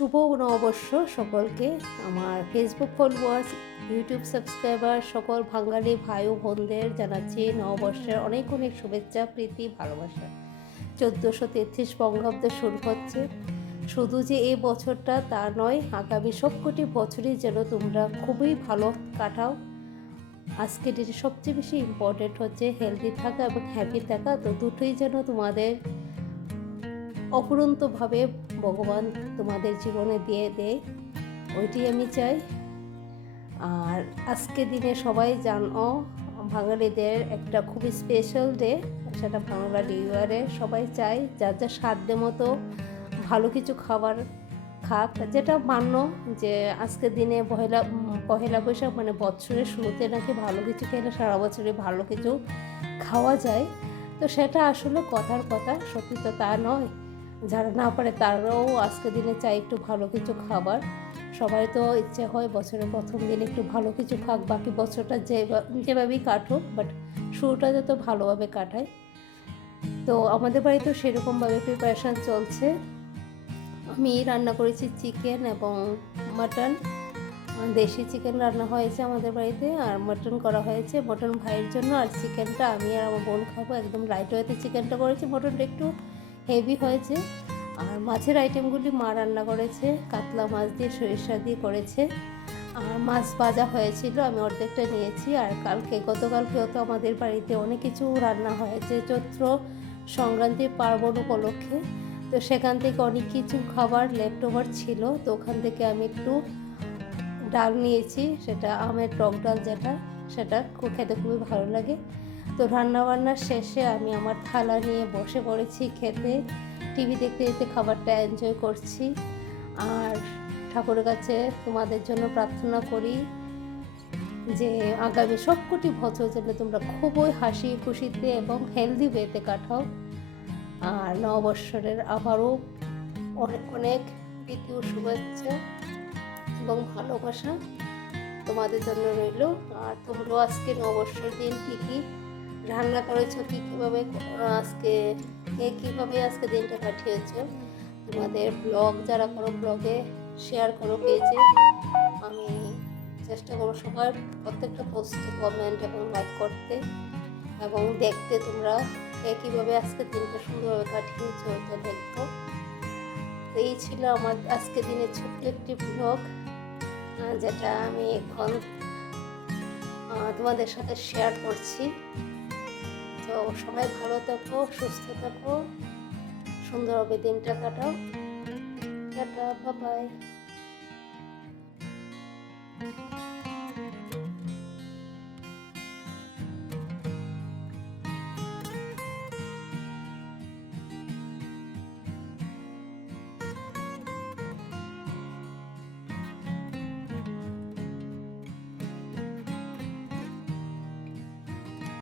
শুভ নববর্ষ সকলকে। আমার ফেসবুক ফলোয়ার্স, ইউটিউব সাবস্ক্রাইবার সকল বাঙালি ভাই ও বোনদের জানাচ্ছি নববর্ষের অনেক অনেক শুভেচ্ছা, প্রীতি, ভালোবাসা। 1433 বঙ্গাব্দ শুরু হচ্ছে। শুধু যে এই বছরটা তা নয়, আগামী সবকটি বছরই যেন তোমরা খুবই ভালো কাটাও। আজকে যেটা সবচেয়ে বেশি ইম্পর্টেন্ট হচ্ছে হেলদি থাকা এবং হ্যাপি থাকা। তো দুটোই যেন তোমাদের অফুরন্তভাবে ভগবান তোমাদের জীবনে দিয়ে দেয়, ওইটি আমি চাই। আর আজকে দিনে সবাই জানো বাঙালিদের একটা খুবই স্পেশাল ডে, সেটা বাংলা নিউ ইয়ারে। সবাই চায় যার যার সাধ্য মতো ভালো কিছু খাবার খাক, যেটা মান্য যে আজকের দিনে পহেলা বৈশাখ মানে বছরের শুরুতে নাকি ভালো কিছু খেলে সারা বছরে ভালো কিছু খাওয়া যায়। তো সেটা আসলে কথার কথা, সত্যি তো তা নয়। যারা না পারে তারাও আজকের দিনে চাই একটু ভালো কিছু খাবার। সবাই তো ইচ্ছে হয় বছরের প্রথম দিন একটু ভালো কিছু খাক, বাকি বছরটা যেভাবেই কাটুক, বাট শুরুটা যত ভালোভাবে কাটায়। তো আমাদের বাড়িতেও সেরকমভাবে প্রিপারেশান চলছে। আমি রান্না করেছি চিকেন এবং মাটন। দেশি চিকেন রান্না হয়েছে আমাদের বাড়িতে, আর মাটন করা হয়েছে মটন ভাইয়ের জন্য, আর চিকেনটা আমি আর আমার বোন খাবো। একদম লাইট ওয়েতে চিকেনটা করেছি, মটনটা একটু হেভি হয়েছে। আর মাছের আইটেমগুলি মা রান্না করেছে, কাতলা মাছ দিয়ে সরিষা দিয়ে করেছে। আর মাছ ভাজা হয়েছিল, আমি অর্ধেকটা নিয়েছি। আর গতকালকেও তো আমাদের বাড়িতে অনেক কিছু রান্না হয়েছে চৈত্র সংক্রান্তি পার্বণ উপলক্ষে। তো সেখান থেকে অনেক কিছু খাবার লেফট ওভার ছিল, তো ওখান থেকে আমি একটু ডাল নিয়েছি, সেটা আমের টক ডাল, সেটা খেতে খুবই ভালো লাগে। তো রান্নাবান্নার শেষে আমি আমার থালা নিয়ে বসে পড়েছি খেতে, টিভি দেখতে দেখতে খাবারটা এনজয় করছি। আর ঠাকুরের কাছে তোমাদের জন্য প্রার্থনা করি যে আগামী সবকটি বছর যেন তোমরা খুবই হাসি খুশিতে এবং হেলদি ওয়েতে কাটাও। আর নববৎসরের আবারও অনেক অনেক প্রীতি ও শুভেচ্ছা এবং ভালোবাসা তোমাদের জন্য রইল। আর তোমরাও আজকে নববর্ষের দিন কী কী রান্না করেছো, কীভাবে আজকে দিনটা কাটিয়েছ, তোমাদের ব্লগ যারা করো ব্লগে শেয়ার করো পেজে। আমি চেষ্টা করবো সবার প্রত্যেকটা পোস্টে কমেন্ট এবং লাইক করতে এবং দেখতে তোমরা কীভাবে আজকে দিনটা সুন্দরভাবে কাটিয়েছো, ওইটা দেখবো। তো এই ছিল আমার আজকে দিনের ছোট্ট একটি ব্লগ, যেটা আমি এখন তোমাদের সাথে শেয়ার করছি। তো সবাই ভালো থাকো, সুস্থ থাকো, সুন্দরভাবে দিনটা কাটাও। Tata, bye bye.